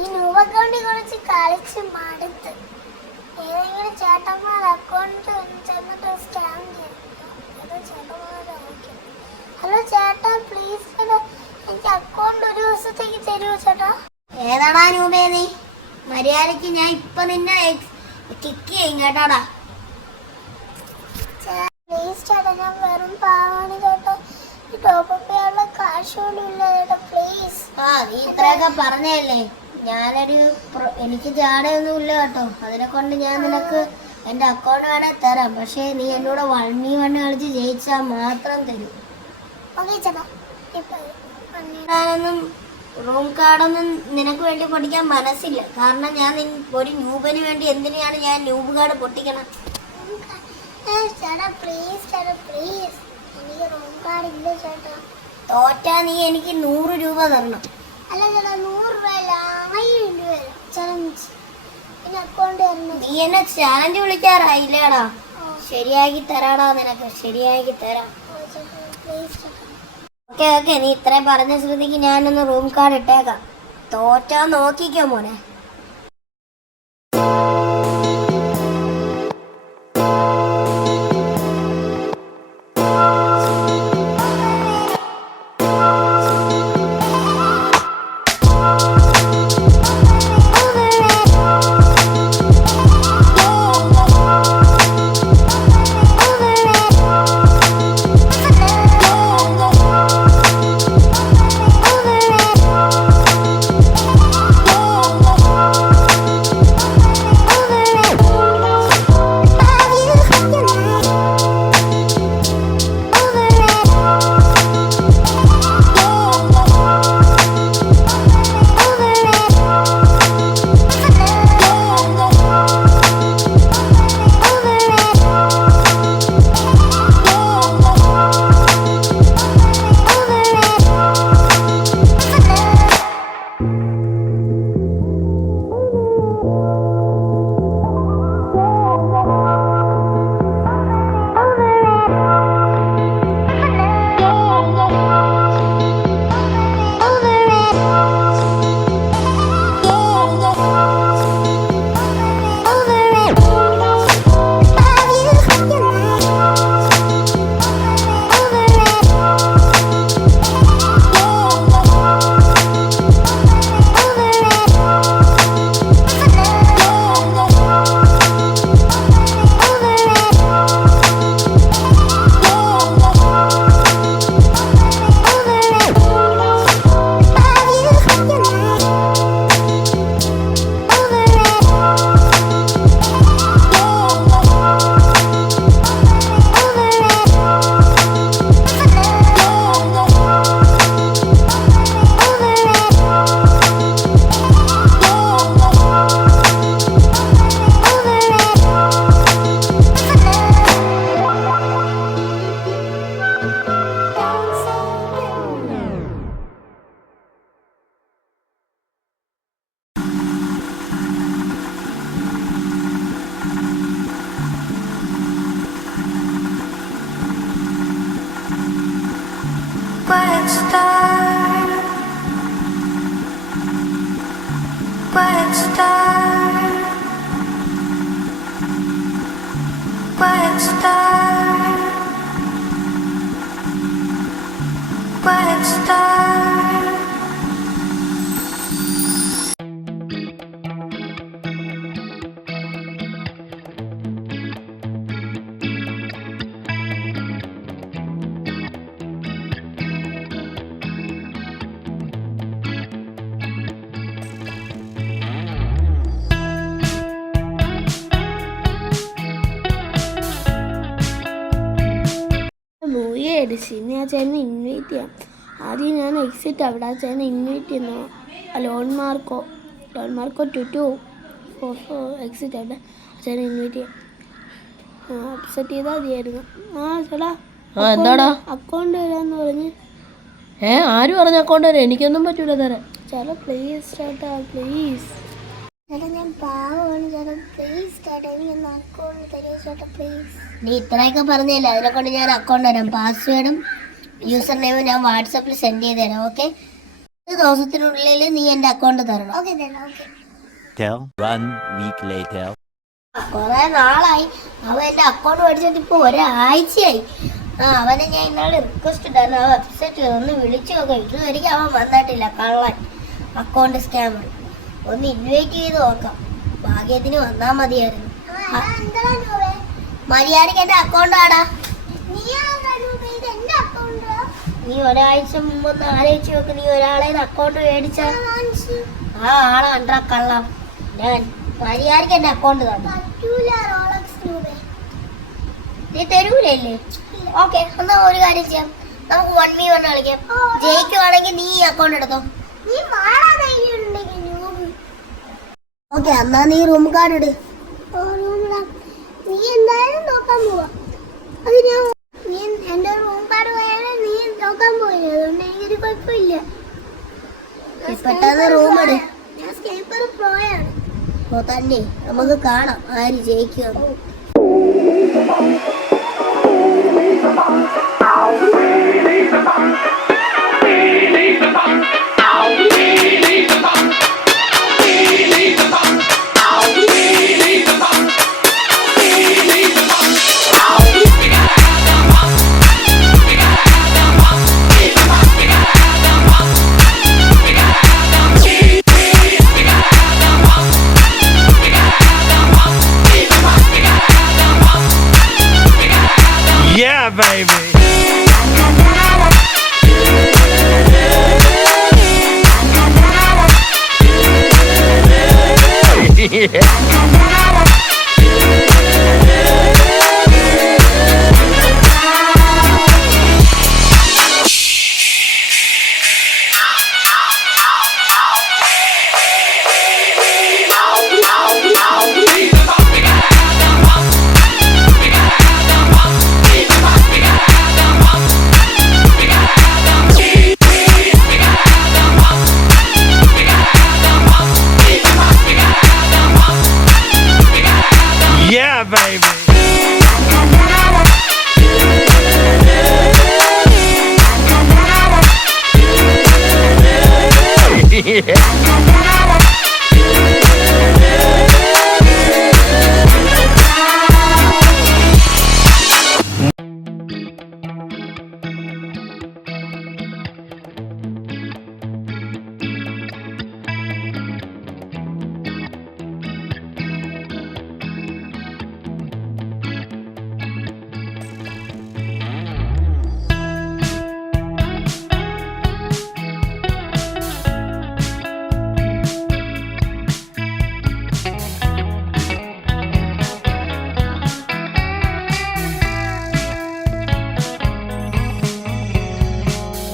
ഈ ന്യൂ അക്കൗണ്ടിൽ കുറിച്ച് കളിച്ച് മടുത്ത്. ഏതെങ്കിലും ചേട്ടന്മാർ അക്കൗണ്ട് ചെന്നിട്ട് സ്കാം ചെയ്യും. ഹലോ ചേട്ടാ, പ്ലീസ് എനിക്ക് അക്കൗണ്ട് ഒരു ദിവസത്തേക്ക് തരുമോ ചേട്ടാ? ഏതാടാ രൂപേ നീ? മര്യാദക്ക് ഞാൻ ഇപ്പൊ നിന്നെ കിക്ക് ചെയ്യും കേട്ടാടാ. പ്ലീസ് ചേട്ടാ, ഞാൻ വെറും പാവാണ് ചേട്ടാ. ഈ ടോപ്പപ്പ് ചെയ്യാനുള്ള കാശ് പോലും ഇല്ല ചേട്ടാ, പ്ലീസ്. നീ ഇത്രയൊക്കെ പറഞ്ഞല്ലേ, എനിക്ക് ജാടയൊന്നും ഇല്ല കേട്ടോ. അതിനെ കൊണ്ട് ഞാൻ നിനക്ക് എന്റെ അക്കൗണ്ട് വേണേ തരാം. പക്ഷെ നീ എന്നോട് 1v1 കളിച്ച് ജയിച്ചാൽ മാത്രം തരും. ഓക്കെ ചേട്ടാ. ഞാനൊന്നും റൂം കാർഡൊന്നും നിനക്ക് വേണ്ടി പൊട്ടിക്കാൻ മനസ്സില്ല. കാരണം ഞാൻ ഒരു ന്യൂബിന് വേണ്ടി എന്തിനാണ് ഞാൻ ന്യൂബ് കാർഡ് പൊട്ടിക്കണം? ചേട്ടാ പ്ലീസ് ചേട്ടാ, പ്ലീസ്. എനിക്ക് റൂം കാർഡ് ഇല്ല ചേട്ടാ. തോറ്റാ നീ എനിക്ക് 100 രൂപ തരണം. അല്ല ചേട്ടാ, 100 രൂപയല്ല, 1000 രൂപ ചലഞ്ച്. പിന്നെ അക്കൗണ്ട് തരണം. നീ എന്നെ ചാലഞ്ച് വിളിക്കാറായില്ലേടാ? ശരിയാക്കി തരാടാ, നിനക്ക് ശരിയാക്കി തരാം. ഓക്കെ, നീ ഇത്രയും പറഞ്ഞ ശ്രുതിക്ക് ഞാനൊന്ന് റൂം കാർഡ് ഇട്ടേക്കാം. തോറ്റാ നോക്കിക്കോ മോനെ. ഇനി ആ ചേട്ടനെ ഇൻവൈറ്റ് ചെയ്യാം. ആദ്യം ഞാൻ എക്സിറ്റ് അവിടെ ആ ചേട്ടനെ ഇൻവൈറ്റ് ചെയ്യുന്നു. ലോൺ മാർക്കോ 2244 എക്സിറ്റ് അവിടെ ആ ചേട്ടനെ ഇൻവൈറ്റ് ചെയ്യാം. സെറ്റ് ചെയ്താൽ മതിയായിരുന്നു. ചേട്ടാ എന്താടാ അക്കൗണ്ട് തരാന്ന് പറഞ്ഞ്. ആര് പറഞ്ഞ അക്കൗണ്ട് തരാം? എനിക്കൊന്നും പറ്റൂല തരാൻ. ചേട്ടാ പ്ലീസ് ചേട്ടാ, പ്ലീസ് ചേട്ടാ, ഞാൻ പാവമാണ് ചേട്ടാ, പ്ലീസ് ചേട്ടാ എനിക്കൊന്ന് അക്കൗണ്ട് തരുമോ ചേട്ടാ, പ്ലീസ്. നീ ഇത്രയൊക്കെ പറഞ്ഞില്ല, അതിനെ കൊണ്ട് ഞാൻ അക്കൗണ്ട് തരാം. പാസ്വേഡും യൂസർ നെയിമും ഞാൻ വാട്സാപ്പിൽ സെൻഡ് ചെയ്ത് തരാം. ഓക്കെ, ഒരു ദിവസത്തിനുള്ളിൽ നീ എന്റെ അക്കൗണ്ട് തരണം. ഓക്കെ തന്നെ ഓക്കെ. Till 1 week later. കൊറേ നാളായി അവൻ എന്റെ അക്കൗണ്ട് മേടിച്ചിട്ട് ഇപ്പൊ ഒരാഴ്ചയായി. അവനെ ഞാൻ ഇന്നാളെ റിക്വസ്റ്റ് ഇട്ടായിരുന്നു. അവൻ വെബ്സൈറ്റ് ഒന്ന് വിളിച്ചു നോക്കാം. ഇതുവരെയ്ക്കും അവൻ വന്നിട്ടില്ല. കള്ളൻ അക്കൗണ്ട് സ്കാമർ. ഒന്ന് ഇൻവൈറ്റ് ചെയ്ത് നോക്കാം. ഭാഗ്യത്തിന് വന്നാ മതിയായിരുന്നു. മര്യാദക്ക് എന്റെ അക്കൗണ്ട് ആടാ. നീ ഒരാഴ്ച മുമ്പ് ഒന്ന് ആലോചിച്ച് നോക്ക്. നീ ഒരാളെ അക്കൗണ്ട് മേടിച്ച ആ ആളെ കണ്ടാ കള്ളം. ഞാൻ മര്യാദക്ക് എന്റെ അക്കൗണ്ട് തന്നെ. നീ തരൂലേ? ഓക്കെ, എന്നാ ഒരു കാര്യം ചെയ്യാം. നമുക്ക് 1v1 കളിക്കാം. ജയിക്കുവാണെങ്കിൽ നീ ഈ അക്കൗണ്ട് എടുത്തോ. ഓക്കെ, എന്നാ നീ റൂം കാർഡ് ഇട്. നീ എന്തായാലും നോക്കാൻ പോവാ. അത് ഞാൻ നീ എന്റെ റൂം കാർഡ് പോയാലും നീ നോക്കാൻ പോയില്ല. അതുകൊണ്ട് എനിക്കൊരു കുഴപ്പമില്ല. പെട്ടെന്ന് റൂം ഇട്. ഞാൻ സ്കേപ്പർ പ്രോയാണ്. ഓ തന്നെ, നമുക്ക് കാണാം ആര് ജയിക്കുക. Yeah, baby. Yeah, baby.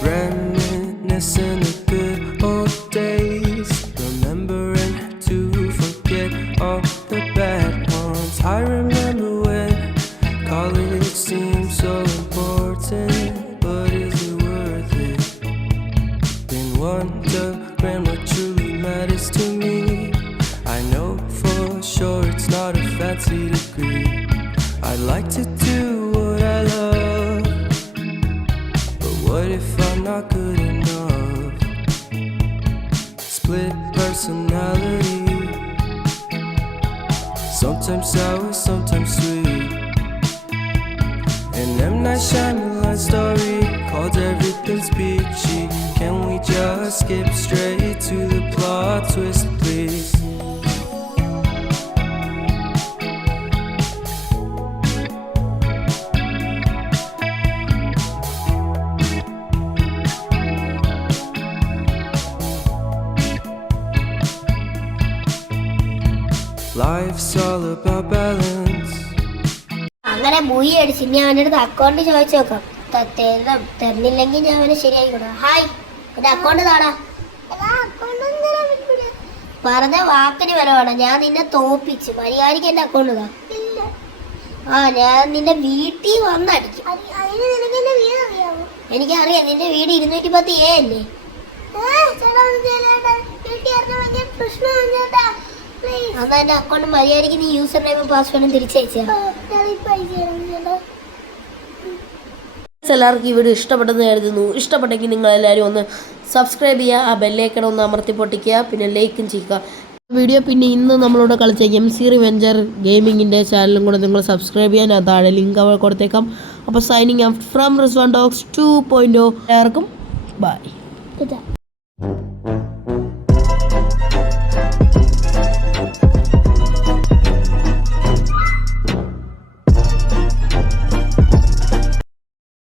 Reminiscing the good old days, remembering to forget all the bad ones. I remember when college seemed so important, but is it worth it? Been wondering what truly matters to me. I know for sure it's not a fancy degree. I'd like to do what I love, but what if I'm not good enough? Split personality, sometimes sour, sometimes sweet. An M. Night Shyamalan story called Everything's Peachy. Can we just skip straight to the plot twist, please? Life's all about balance. അങ്ങനെ buoy അടിച്ച് ഇനി അവൻ്റെ അടുത്ത് account ചോദിച്ചു നോക്കാം. തരുന്നില്ലെങ്കിൽ ഞാൻ അവനെ ശരിയാക്കി കൊടുക്കാം. ഹായ്, എന്റെ അക്കൗണ്ട് താടാ. പറഞ്ഞ വാക്കിന് വരവാണ്. ഞാൻ നിന്നെ തോപ്പിച്ച് മര്യാദയ്ക്ക് എന്റെ അക്കൗണ്ട് താ. ഞാൻ നിന്റെ വീട്ടിൽ വന്നടിക്കും. എനിക്കറിയാം, നിന്റെ വീട് 210A അല്ലേ? എന്നാ എന്റെ അക്കൗണ്ട് മര്യാദയ്ക്ക് നീ യൂസർ നെയിമും പാസ്വേഡും തിരിച്ചയച്ചാ. എല്ലാവർക്കും ഈ വീഡിയോ ഇഷ്ടപ്പെട്ടെന്ന് കരുതുന്നു. ഇഷ്ടപ്പെട്ടെങ്കിൽ നിങ്ങളെല്ലാവരും ഒന്ന് സബ്സ്ക്രൈബ് ചെയ്യുക, ആ ബെല്ലൈക്കൺ ഒന്ന് അമർത്തി പൊട്ടിക്കുക, പിന്നെ ലൈക്കും ചെയ്യുക വീഡിയോ. പിന്നെ ഇന്ന് നമ്മളോട് കളിച്ച MC റിവെഞ്ചർ ഗെയിമിങ്ങിൻ്റെ ചാനലും കൂടെ നിങ്ങൾ സബ്സ്ക്രൈബ് ചെയ്യാൻ താഴെ ലിങ്ക് അവിടെ കൊടുത്തേക്കാം. അപ്പോൾ signing off from Rizwan talks 2.0. എല്ലാവർക്കും ബൈ.